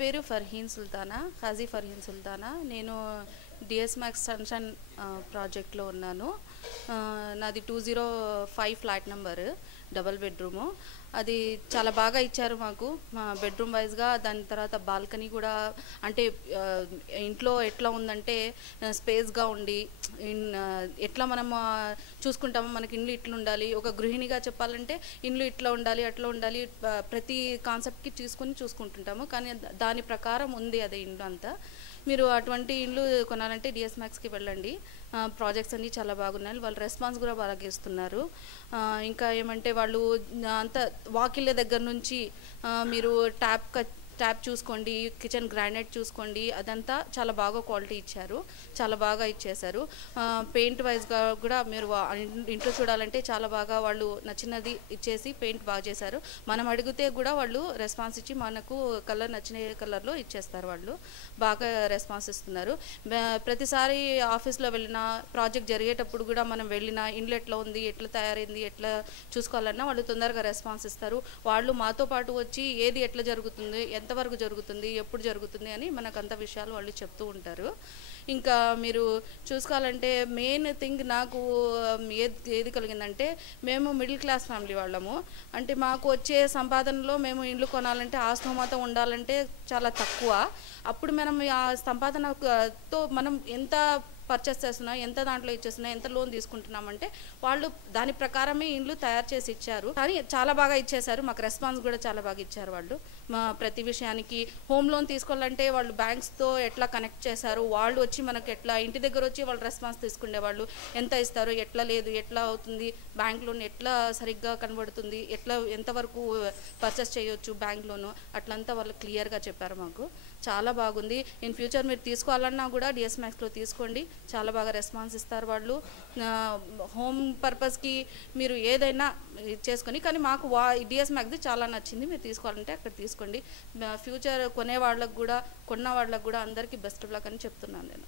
పేరు ఫర్హీన్ సుల్తానా, ఖాజీ ఫర్హీన్ సుల్తానా. నేను DS max sunshine ప్రాజెక్ట్‌లో ఉన్నాను. నాది 205 ఫ్లాట్ నంబరు, డబుల్ బెడ్‌రూము. అది చాలా బాగా ఇచ్చారు మాకు, మా బెడ్‌రూమ్ వైస్‌గా. దాని తర్వాత బాల్కనీ కూడా అంటే ఇంట్లో ఎట్లా ఉందంటే స్పేస్‌గా ఉండి ఎట్లా మనం చూసుకుంటామో, మనకి ఇల్లు ఇట్లుండాలి, ఒక గృహిణిగా చెప్పాలంటే ఇల్లు ఇట్లా ఉండాలి, అట్లా ఉండాలి, ప్రతి కాన్సెప్ట్‌కి చూసుకుంటుంటాము. కానీ దాని ప్రకారం ఉంది అదే ఇల్లు అంతా. మీరు అటువంటి ఇల్లు కొనాలంటే డిఎస్ మ్యాక్స్‌కి వెళ్ళండి. ప్రాజెక్ట్స్ అన్నీ చాలా బాగున్నాయి. వాళ్ళు రెస్పాన్స్ కూడా బాగా ఇస్తున్నారు. ఇంకా ఏమంటే వాళ్ళు అంతా వాకిళ్ళ దగ్గర నుంచి మీరు ట్యాప్ చూసుకోండి, కిచెన్ గ్రానైట్ చూసుకోండి, అదంతా చాలా బాగా క్వాలిటీ ఇచ్చారు, చాలా బాగా ఇచ్చేశారు. పెయింట్ వైజ్గా కూడా మీరు ఇంట్లో చూడాలంటే చాలా బాగా వాళ్ళు నచ్చినది ఇచ్చేసి పెయింట్ బాగా చేశారు. మనం అడిగితే కూడా వాళ్ళు రెస్పాన్స్ ఇచ్చి మనకు కలర్ నచ్చిన కలర్లో ఇచ్చేస్తారు. వాళ్ళు బాగా రెస్పాన్స్ ఇస్తున్నారు. ప్రతిసారి ఆఫీస్లో వెళ్ళినా, ప్రాజెక్ట్ జరిగేటప్పుడు కూడా మనం వెళ్ళినా, ఇండ్లు ఎట్లా ఉంది, ఎట్లా తయారైంది, ఎట్లా చూసుకోవాలన్నా వాళ్ళు తొందరగా రెస్పాన్స్ ఇస్తారు. వాళ్ళు మాతో పాటు వచ్చి ఏది ఎట్లా జరుగుతుంది, ఎంతవరకు జరుగుతుంది, ఎప్పుడు జరుగుతుంది అని మనకు అంత విషయాలు వాళ్ళు చెప్తూ ఉంటారు. ఇంకా మీరు చూసుకోవాలంటే మెయిన్ థింగ్ నాకు ఏది కలిగిందంటే, మేము మిడిల్ క్లాస్ ఫ్యామిలీ వాళ్ళము. అంటే మాకు వచ్చే సంపాదనలో మేము ఇల్లు కొనాలంటే ఆ స్తోమత ఉండాలంటే చాలా తక్కువ. అప్పుడు మనం ఆ సంపాదనతో మనం ఎంత పర్చేస్ చేస్తున్నా, ఎంత దాంట్లో ఇచ్చేస్తున్నా, ఎంత లోన్ తీసుకుంటున్నామంటే వాళ్ళు దాని ప్రకారమే ఇండ్లు తయారు చేసి ఇచ్చారు. కానీ చాలా బాగా ఇచ్చేశారు. మాకు రెస్పాన్స్ కూడా చాలా బాగా ఇచ్చారు వాళ్ళు. మా ప్రతి విషయానికి హోమ్ లోన్ తీసుకోవాలంటే వాళ్ళు బ్యాంక్స్తో ఎట్లా కనెక్ట్ చేశారు, వాళ్ళు వచ్చి మనకు ఎట్లా ఇంటి దగ్గర వచ్చి వాళ్ళు రెస్పాన్స్ తీసుకునేవాళ్ళు. ఎంత ఇస్తారు, ఎట్లా లేదు, ఎట్లా అవుతుంది, బ్యాంక్ లోన్ ఎట్లా సరిగ్గా కనబడుతుంది, ఎట్లా ఎంతవరకు పర్చేస్ చేయొచ్చు బ్యాంక్ లోను, అట్లంతా వాళ్ళు క్లియర్గా చెప్పారు మాకు. చాలా బాగుంది. ఇన్ ఫ్యూచర్ మీరు తీసుకోవాలన్నా కూడా డిఎస్ మ్యాక్స్లో తీసుకోండి, చాలా బాగా రెస్పాన్స్ ఇస్తారు వాళ్ళు. హోమ్ పర్పస్కి మీరు ఏదైనా చేసుకొని, కానీ మాకు డిఎస్ మ్యాక్స్ది చాలా నచ్చింది. మీరు తీసుకోవాలంటే అక్కడ తీసుకోండి. ఫ్యూచర్ కొన్న వాళ్ళకు కూడా అందరికీ బెస్ట్ ఆఫ్ లక్ అని చెప్తున్నాను నేను.